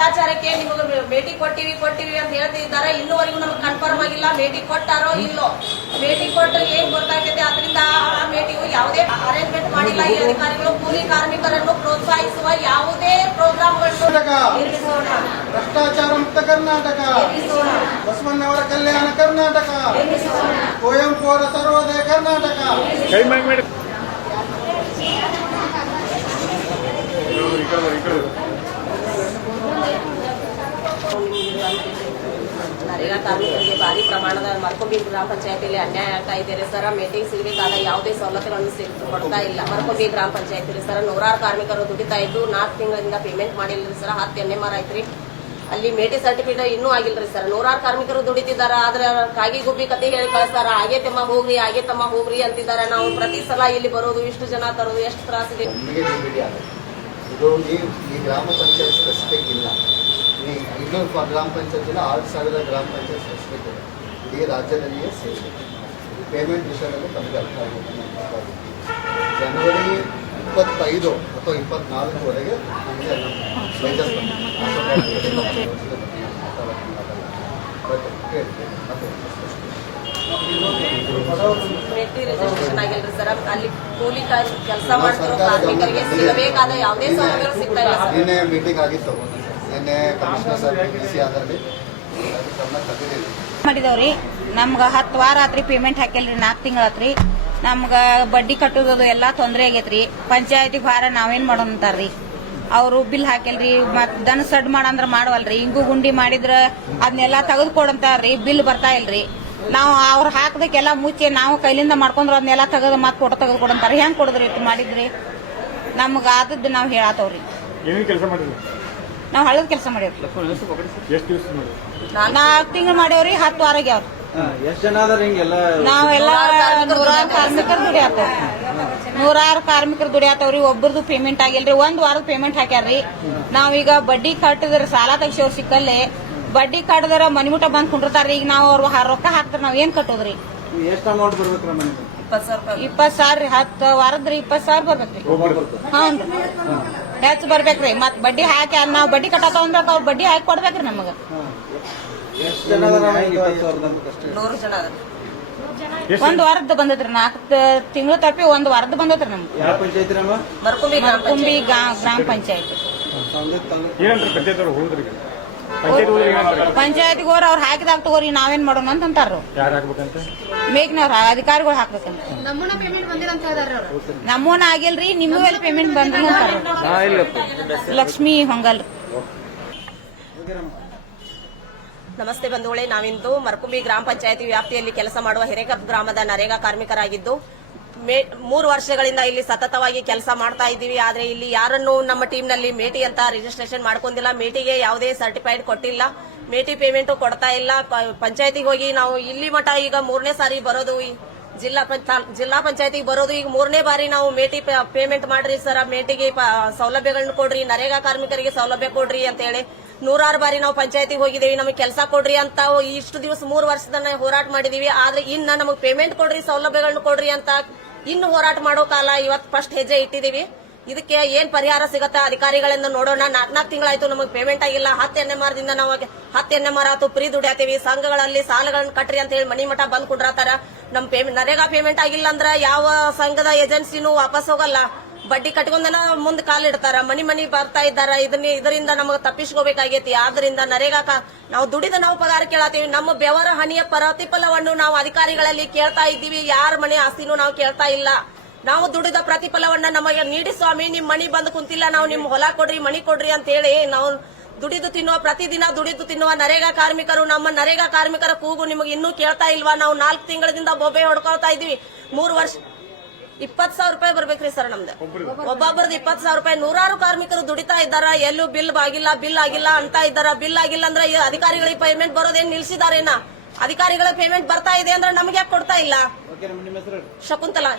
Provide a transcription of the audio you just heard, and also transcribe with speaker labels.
Speaker 1: ಲೆಕ್ಕಾಚಾರಕ್ಕೆ ನಿಮಗೆ ಭೇಟಿ ಕೊಟ್ಟಿವಿ ಕೊಟ್ಟಿವಿ ಅಂತ ಹೇಳ್ತಿದ್ದಾರೆ. ಇನ್ನೂವರೆಗೂ ನಮ್ಗೆ ಕನ್ಫರ್ಮ್ ಆಗಿಲ್ಲ. ಭೇಟಿ ಕೊಟ್ಟಾರೋ ಇಲ್ಲೋ? ಭೇಟಿ ಕೊಟ್ಟರೆ ಏನ್ ಗೊತ್ತಾಗ್ತದೆ? ಅದರಿಂದ ಆ ಭೇಟಿಗೂ ಯಾವುದೇ ಅರೇಂಜ್ಮೆಂಟ್ ಮಾಡಿಲ್ಲ. ಈ ಅಧಿಕಾರಿಗಳು ಕೂಲಿ ಕಾರ್ಮಿಕರನ್ನು ಪ್ರೋತ್ಸಾಹಿಸುವ ಯಾವುದೇ ಪ್ರೋಗ್ರಾಮ್
Speaker 2: ಭ್ರಷ್ಟಾಚಾರ ಮುಕ್ತ ಕರ್ನಾಟಕ. ಬಸವಣ್ಣವರ ಕಲ್ಯಾಣ ಕರ್ನಾಟಕ. ಕುವೆಂಪು ಅವರ ಸರ್ವೋದಯ ಕರ್ನಾಟಕ
Speaker 3: ಕೈ ಮಾಡಿ ಮಾಡಿ
Speaker 1: ನರೇಗಾ ಕಾರ್ಮಿಕರಿಗೆ ಭಾರಿ ಪ್ರಮಾಣದ ಮರ್ಕೊಂಬಿ ಗ್ರಾಮ ಪಂಚಾಯತಿಯಲ್ಲಿ ಅನ್ಯಾಯ ಆಗ್ತಾ ಇದೆ ಸರ್ ಮೀಟಿಂಗ್ ಸಿಗಬೇಕಾದ ಯಾವುದೇ ಸವಲತ್ತುಗಳನ್ನು ಸಿಗ್ ಕೊಡ್ತಾ ಇಲ್ಲ. ಮರ್ಕೊಂಬಿ ಗ್ರಾಮ ರೀ ಸರ್, ನೂರಾರು ಕಾರ್ಮಿಕರು ದುಡಿತಾ ಇದ್ದು ನಾಲ್ಕು ತಿಂಗಳಿಂದ ಪೇಮೆಂಟ್ ಮಾಡಿಲ್ಲ ಸರ್. ಹತ್ತು ಎನ್ ಎಂ ಆರ್ ಐತ್ರಿ. ಅಲ್ಲಿ ಮೇಟಿ ಸರ್ಟಿಫಿಕೇಟ್ ಇನ್ನೂ ಆಗಿಲ್ರಿ ಸರ್. ನೂರಾರು ಕಾರ್ಮಿಕರು ದುಡಿತಿದ್ದಾರೆ. ಆದ್ರೆ ಕಾಗಿ ಗುಬ್ಬಿ ಕತೆ ಹೇಳಿ ಕಳಿಸ್ತಾರ. ಹಾಗೆ ತಮ್ಮ ಹೋಗ್ರಿ, ಹಾಗೆ ತಮ್ಮ ಹೋಗ್ರಿ ಅಂತಿದ್ದಾರೆ. ನಾವು ಪ್ರತಿ ಸಲ ಇಲ್ಲಿ ಬರೋದು, ಇಷ್ಟು ಜನ ತರೋದು, ಎಷ್ಟು ತ್ರಾಸಿದೆ
Speaker 4: ಇದು. ಈ ಗ್ರಾಮ ಪಂಚಾಯತ್ ಸ್ಪೆಸಿಫಿಕ್ ಇಲ್ಲ. ಈ ಇನ್ನೂರು ಪ- ಗ್ರಾಮ ಪಂಚಾಯತ್ ಇಲ್ಲ ಆರು ಸಾವಿರ ಗ್ರಾಮ ಪಂಚಾಯತ್ ಸ್ಪೆಸಿಫಿಕ್ ಇದೆ ಇಡೀ ರಾಜ್ಯದಲ್ಲಿಯೇ ಸೇರಿ ಪೇಮೆಂಟ್ ವಿಷಯದಲ್ಲಿ ತಮಗೆ ಅರ್ಥ ಆಗುತ್ತೆ ನನ್ನ ಮಾತಾಡಿ. ಜನವರಿ ಇಪ್ಪತ್ತೈದು ಅಥವಾ ಇಪ್ಪತ್ನಾಲ್ಕುವರೆಗೆ ನಮಗೆ ನಮ್ಮ ವೇಜಸ್
Speaker 1: ಮೇಟಿ ರಿಜಿಸ್ಟ್ರೇಷನ್ ಆಗಿಲ್ರಿ ಸರ್ ಅಲ್ಲಿ ಕೂಲಿ ಕೆಲಸ ಮಾಡ್ತಿರೋ ಕಾರ್ಮಿಕರಿಗೆ ಸಿಗಬೇಕಾದ ಯಾವುದೇ ಸೌಲಭ್ಯಗಳು ಸಿಗ್ತಾ ಇಲ್ಲ ಸರ್
Speaker 4: ನಿನ್ನೆ ಮೀಟಿಂಗ್ ಆಗಿತ್ತು ನಿನ್ನೆ ಕಮಿಷನರ್ ಸರ್ ಡಿ ಸಿ ಆದಲ್ಲಿ ಗಮನ ತಗೊಂಡಿದ್ದೀವಿ
Speaker 5: ಮಾಡಿದವ್ರಿ. ನಮ್ಗ ಹತ್ತು ವಾರ ಆತ್ರಿ ಪೇಮೆಂಟ್ ಹಾಕಿಲ್ರಿ ನಾಲ್ಕು ತಿಂಗಳಾತ್ರಿ ನಮ್ಗ ಬಡ್ಡಿ ಕಟ್ಟೋದು ಎಲ್ಲಾ ತೊಂದರೆ ಆಗೈತ್ರಿ. ಪಂಚಾಯತಿಗೆ ಭಾರ ನಾವೇನ್ ಮಾಡೋಣ ಅಂತಾರ್ರಿ. ಅವರು ಬಿಲ್ ಹಾಕಿಲ್ರಿ ಮತ್ ದನ ಸಡ್ ಮಾಡಂದ್ರ ಮಾಡವಲ್ರಿ. ಹಿಂಗು ಗುಂಡಿ ಮಾಡಿದ್ರ ಅದನ್ನೆಲ್ಲ ತೆಗೆದು ಕೊಡಂತಾರ್ರಿ ಬಿಲ್ ಬರ್ತಾ ಇಲ್ರಿ. ನಾವು ಅವ್ರು ಹಾಕದಕ್ಕೆಲ್ಲ ಮುಚ್ಚಿ ನಾವು ಕೈಲಿಂದ ಮಾಡ್ಕೊಂಡ್ರ ಅದನ್ನೆಲ್ಲ ತೆಗೆದು ಮತ್ ಫೋಟೋ ತೆಗೆದು ಕೊಡಂತಾರ ಹೆಂಗ್ ಕೊಡದ್ರಿ ಇಟ್ಟು ಮಾಡಿದ್ರಿ? ನಮ್ಗ ಆದದ್ದು ನಾವು ಹೇಳಾತವ್ರಿ.
Speaker 3: ಏನೇನು ಕೆಲಸ ಮಾಡಿದ್ರಿ?
Speaker 5: ನಾವ್ ಹಳ್ಳದ ಕೆಲಸ ಮಾಡೇವ್ರಿ
Speaker 3: ಎಷ್ಟು ದಿವಸ ಮಾಡಿ
Speaker 5: ನಾಲ್ಕು ತಿಂಗಳು ಮಾಡೇವ್ರಿ ಹತ್ತು ವಾರ ಆಗ್ಯಾವ್ರಿ
Speaker 6: ಎಷ್ಟ್ ಜನ ಅದಾರ ಹಿಂಗೆಲ್ಲ
Speaker 5: ನಾವೆಲ್ಲ ನೂರಾರು ಕಾರ್ಮಿಕರು ದುಡಿಯಾತವ್ರಿ. ನೂರಾರು ಕಾರ್ಮಿಕರು ದುಡಿಯಾತವ್ರಿ. ಒಬ್ಬರದು ಪೇಮೆಂಟ್ ಆಗಿಲ್ರಿ ಒಂದ್ ವಾರದ ಪೇಮೆಂಟ್ ಹಾಕ್ಯಾರ್ರಿ. ನಾವೀಗ ಬಡ್ಡಿ ಕಟ್ಟಿದ್ರೆ ಸಾಲ ತೆಗ್ಸೋರ್ ಸಿಕ್ಕಲ್ಲಿ ಬಡ್ಡಿ ಕಟ್ಟದ್ರ ಮನಿಮುಟ ಬಂದ್ ಕುಂಡಿರ್ತಾರ್ರಿ ಈಗ ನಾವ್ ಅವ್ರ ರೊಕ್ಕ ಹಾಕ್ತಾರ ನಾವ್ ಏನ್ ಕಟ್ಟೋದ್ರಿ? ಇಪ್ಪತ್ ಸಾವಿರ ರೀ ಹತ್ತು ವಾರದ್ರಿ ಇಪ್ಪತ್ ಸಾವಿರ ಬರ್ಬೇಕ್ರಿ. ಹ್ಞೂ ಹೆಚ್ಚು ಬರ್ಬೇಕ್ರಿ. ಮತ್ ಬಡ್ಡಿ ಹಾಕಿ ನಾವು ಬಡ್ಡಿ ಕಟ್ಟ ಅಂದ್ರೆ ಅವ್ರು ಬಡ್ಡಿ ಹಾಕಿ ಕೊಡ್ಬೇಕ್ರಿ ನಮಗ.
Speaker 1: ನೂರು ಜನ ಅದ
Speaker 5: ಒಂದ್ ವಾರದ್ದು ಬಂದತ್ರಿ ನಾಲ್ಕು ತಿಂಗಳು ತಪ್ಪಿ ಒಂದ್ ವಾರದ ಬಂದತ್ರಿ ನಮ್ಗೆ.
Speaker 1: ಮರ್ಕುಂಬಿ ಗ್ರಾಮ
Speaker 5: ಪಂಚಾಯತ್. ಗ್ರಾಮ ಪಂಚಾಯತ್.
Speaker 3: ಪಂಚಾಯತ್
Speaker 5: ಪಂಚಾಯತ್ಗೆ ಹೋರ ಅವ್ರು ಹಾಕಿದಾಗ ತಗೋರಿ ನಾವೇನ್ ಮಾಡೋಣ ಅಂತ ಅಂತಾರ
Speaker 3: ಯಾರು ಹಾಕ್ಬೇಕಂತ?
Speaker 5: ಮೇಗ್ನವ್ರ ಅಧಿಕಾರಿಗಳು ಹಾಕ್ಬೇಕಂತ. ನಮ್ಮೂನ ಆಗಿಲ್ರಿ ಎಲ್ಲಿ ಪೇಮೆಂಟ್ ಬಂದ್ರಿ ಅಂತಾರ ಲಕ್ಷ್ಮಿ ಹೊಂಗಲ್
Speaker 1: ನಮಸ್ತೆ ಬಂಧುಗಳೇ ನಾವಿಂದು ಮರಕುಂಬಿ ಗ್ರಾಮ ಪಂಚಾಯತಿ ವ್ಯಾಪ್ತಿಯಲ್ಲಿ ಕೆಲಸ ಮಾಡುವ ಹಿರೇಕಪ್ ಗ್ರಾಮದ ನರೇಗಾ ಕಾರ್ಮಿಕರಾಗಿದ್ದು ಮೂರು ವರ್ಷಗಳಿಂದ ಇಲ್ಲಿ ಸತತವಾಗಿ ಕೆಲಸ ಮಾಡ್ತಾ ಇದ್ದೀವಿ. ಆದ್ರೆ ಇಲ್ಲಿ ಯಾರನ್ನು ನಮ್ಮ ಟೀಮ್ನಲ್ಲಿ ಮೇಟಿ ಅಂತ ರಿಜಿಸ್ಟ್ರೇಷನ್ ಮಾಡ್ಕೊಂಡಿಲ್ಲ. ಮೇಟಿಗೆ ಯಾವುದೇ ಸರ್ಟಿಫೈಡ್ ಕೊಟ್ಟಿಲ್ಲ. ಮೇಟಿ ಪೇಮೆಂಟ್ ಕೊಡ್ತಾ ಇಲ್ಲ. ಪಂಚಾಯತಿಗೆ ಹೋಗಿ ನಾವು ಇಲ್ಲಿ ಮಠ ಈಗ ಮೂರನೇ ಸಾರಿ ಬರೋದು. ಜಿಲ್ಲಾ ಜಿಲ್ಲಾ ಪಂಚಾಯತಿಗೆ ಬರೋದು. ಈಗ ಮೂರನೇ ಬಾರಿ ನಾವು ಮೇಟಿ ಪೇಮೆಂಟ್ ಮಾಡ್ರಿ ಸರ್. ಮೇಟಿಗೆ ಸೌಲಭ್ಯಗಳನ್ನ ಕೊಡ್ರಿ. ನರೇಗಾ ಕಾರ್ಮಿಕರಿಗೆ ಸೌಲಭ್ಯ ಕೊಡ್ರಿ ಅಂತ ಹೇಳಿ ನೂರಾರು ಬಾರಿ ನಾವು ಪಂಚಾಯತಿಗೆ ಹೋಗಿದ್ದೀವಿ. ನಮಗೆ ಕೆಲಸ ಕೊಡ್ರಿ ಅಂತ ಇಷ್ಟು ದಿವಸ ಮೂರು ವರ್ಷದ ಹೋರಾಟ ಮಾಡಿದೀವಿ ಆದ್ರೆ ಇನ್ನ ನಮಗೆ ಪೇಮೆಂಟ್ ಕೊಡ್ರಿ, ಸೌಲಭ್ಯಗಳನ್ನ ಕೊಡ್ರಿ ಅಂತ ಇನ್ನು ಹೋರಾಟ ಮಾಡೋ ಕಾಲ ಇವತ್ತು ಫಸ್ಟ್ ಹೆಜ್ಜೆ ಇಟ್ಟಿದೀವಿ ಇದಕ್ಕೆ ಏನ್ ಪರಿಹಾರ ಸಿಗತ್ತಾ ಅಧಿಕಾರಿಗಳಿಂದ ನೋಡೋಣ. ನಾಲ್ಕು ನಾಲ್ಕು ತಿಂಗಳಾಯ್ತು ನಮಗೆ ಪೇಮೆಂಟ್ ಆಗಿಲ್ಲ. ಹತ್ತು ಎನ್ ಎಂ ದಿಂದ ನಾವು ಹತ್ತು ಎನ್ ಎಂ ಆರ್ ಆತು, ಪ್ರೀ ದುಡಿಯಾತೀವಿ ಸಂಘಗಳಲ್ಲಿ ಸಾಲಗಳನ್ನ ಕಟ್ರಿ ಅಂತ ಹೇಳಿ ಮನಿ ಮಠ ಬಂದ್ ಕುಂಡ್ರತಾರ. ನಮ್ ಪೇಮೆಂಟ್ ನರೇಗಾ ಪೇಮೆಂಟ್ ಆಗಿಲ್ಲ ಅಂದ್ರ ಯಾವ ಸಂಘದ ಏಜೆನ್ಸಿನೂ ವಾಪಸ್ ಹೋಗಲ್ಲ. ಬಡ್ಡಿ ಕಟ್ಕೊಂಡನ ಮುಂದ್ ಕಾಲಿಡ್ತಾರ ಮನಿ ಮನಿ ಬರ್ತಾ ಇದ್ದಾರ, ಇದನ್ನ ಇದರಿಂದ ನಮಗೆ ತಪ್ಪಿಸ್ಕೋಬೇಕಾಗೇತಿ, ಆದ್ರಿಂದ ನರೇಗಾಕ ನಾವು ದುಡಿದ ನಾವು ಪಗಾರ ಕೇಳತ್ತೀವಿ ನಮ್ಮ ಬೆವರ ಹಣಿಯ ಪ್ರತಿಫಲವನ್ನು ನಾವು ಅಧಿಕಾರಿಗಳಲ್ಲಿ ಕೇಳ್ತಾ ಇದ್ದೀವಿ, ಯಾರ ಮನೆ ಆಸ್ತಿನೂ ನಾವು ಕೇಳ್ತಾ ಇಲ್ಲ. ನಾವು ದುಡಿದ ಪ್ರತಿಫಲವನ್ನ ನಮಗೆ ನೀಡಿ ಸ್ವಾಮಿ, ನಿಮ್ ಮನಿ ಬಂದ್ ಕುಂತಿಲ್ಲ, ನಾವು ನಿಮ್ ಹೊಲ ಕೊಡ್ರಿ, ಮನಿ ಕೊಡ್ರಿ ಅಂತ ಹೇಳಿ ನಾವು ದುಡಿದು ತಿನ್ನುವ, ಪ್ರತಿದಿನ ದುಡಿದು ತಿನ್ನುವ ನರೇಗಾ ಕಾರ್ಮಿಕರು, ನಮ್ಮ ನರೇಗಾ ಕಾರ್ಮಿಕರ ಕೂಗು ನಿಮಗೆ ಇನ್ನೂ ಕೇಳ್ತಾ ಇಲ್ವಾ? ನಾವು ನಾಲ್ಕು ತಿಂಗಳಿಂದ ಬೊಬ್ಬೆ ಹೊಡ್ಕೊಳ್ತಾ ಇದೀವಿ ಮೂರು ವರ್ಷ ಇಪ್ಪತ್ ಸಾವಿರ ರೂಪಾಯಿ ಬರ್ಬೇಕ್ರಿ ಸರ್ ನಮ್ದು. ಒಬ್ಬೊಬ್ಬರದ್ದು ಇಪ್ಪತ್ ಸಾವಿರ ರೂಪಾಯಿ. ನೂರಾರು ಕಾರ್ಮಿಕರು ದುಡಿತಾ ಇದ್ದಾರ. ಎಲ್ಲೂ ಬಿಲ್ ಆಗಿಲ್ಲ ಬಿಲ್ ಆಗಿಲ್ಲ ಅಂತ ಇದ್ದಾರ. ಬಿಲ್ ಆಗಿಲ್ಲ ಅಂದ್ರೆ ಅಧಿಕಾರಿಗಳಿಗೆ ಪೇಮೆಂಟ್ ಬರೋದೇನ್ ನಿಲ್ಸಿದಾರೇನ? ಅಧಿಕಾರಿಗಳ ಪೇಮೆಂಟ್ ಬರ್ತಾ ಇದೆ ಅಂದ್ರೆ ನಮ್ಗೆ ಯಾಕೆ ಕೊಡ್ತಾ ಇಲ್ಲ? ಶಕುಂತಲಾ